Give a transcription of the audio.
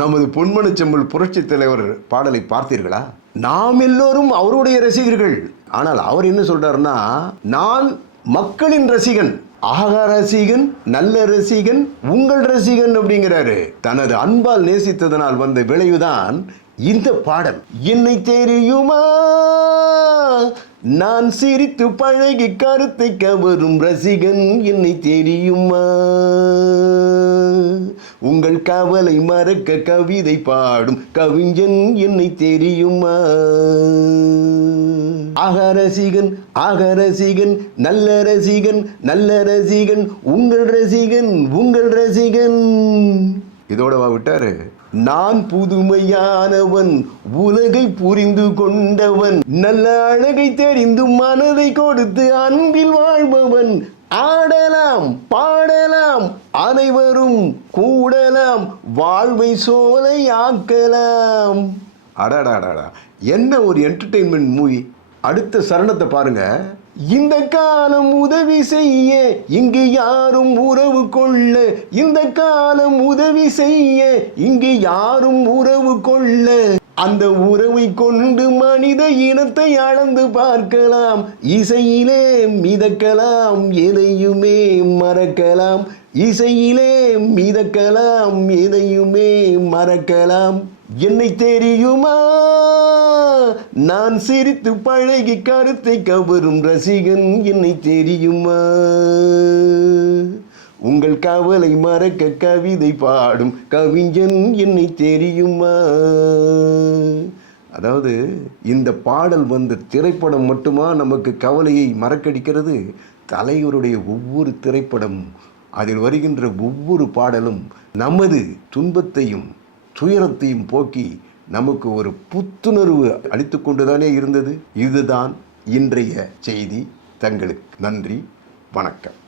நமது பொன்மனச்செம்மல் புரட்சி தலைவர் பாடலை பார்த்தீர்களா? நாம் எல்லோரும் அவருடைய ரசிகர்கள். ஆனால் அவர் என்ன சொல்றாருன்னா, நான் மக்களின் ரசிகன், ஆகா ரசிகன், நல்ல ரசிகன், உங்கள் ரசிகன் அப்படிங்கிறாரு. தனது அன்பால் நேசித்ததனால் வந்த விளைவுதான் இந்த பாடல். என்னை தெரியுமா, நான் சிரித்து பழகி கருத்தை கவரும் ரசிகன், என்னை தெரியுமா, உங்கள் கவலை மறக்க கவிதை பாடும் கவிஞன், என்னை தெரியுமா, ஆக ரசிகன், ஆக ரசிகன், நல்ல ரசிகன், நல்ல ரசிகன், உங்கள் ரசிகன், உங்கள் ரசிகன். இதோடவா விட்டாரு? நான் புதுமையானவன், உலகை புரிந்து கொண்டவன், நல்ல அழகை தெரிந்து மனதை கொடுத்து அன்பில் வாழ்பவன், ஆடலாம் பாடலாம் அனைவரும் கூடலாம், வாழ்வை சோலை ஆக்கலாம். அடாடாடா, என்ன ஒரு என்டர்டெயின்மெண்ட் மூவி. அடுத்த சரணத்தை பாருங்க. இந்த காலம் உதவி செய்ய இங்கு யாரும் உறவு கொள்ள, இந்த காலம் உதவி செய்ய இங்கு யாரும் உறவு கொள்ள, அந்த உறவை கொண்டு மனித இனத்தை அளந்து பார்க்கலாம், இசையிலே மிதக்கலாம், எதையுமே மறக்கலாம், இசையிலே மிதக்கலாம், எதையுமே மறக்கலாம். என்னை தெரியுமா, நான் சிரித்து பழகி கருத்தை கவரும் ரசிகன், என்னை தெரியுமா, உங்கள் கவலை மறக்க கவிதை பாடும் கவிஞன், என்னை தெரியுமா. அதாவது இந்த பாடல் வந்த திரைப்படம் மட்டுமா நமக்கு கவலையை மறக்கடிக்கிறது? தலைவருடைய ஒவ்வொரு திரைப்படமும், அதில் வருகின்ற ஒவ்வொரு பாடலும் நமது துன்பத்தையும் துயரத்தையும் போக்கி நமக்கு ஒரு புத்துணர்வு அளித்து கொண்டுதானே இருந்தது. இதுதான் இன்றைய செய்தி. தங்களுக்கு நன்றி, வணக்கம்.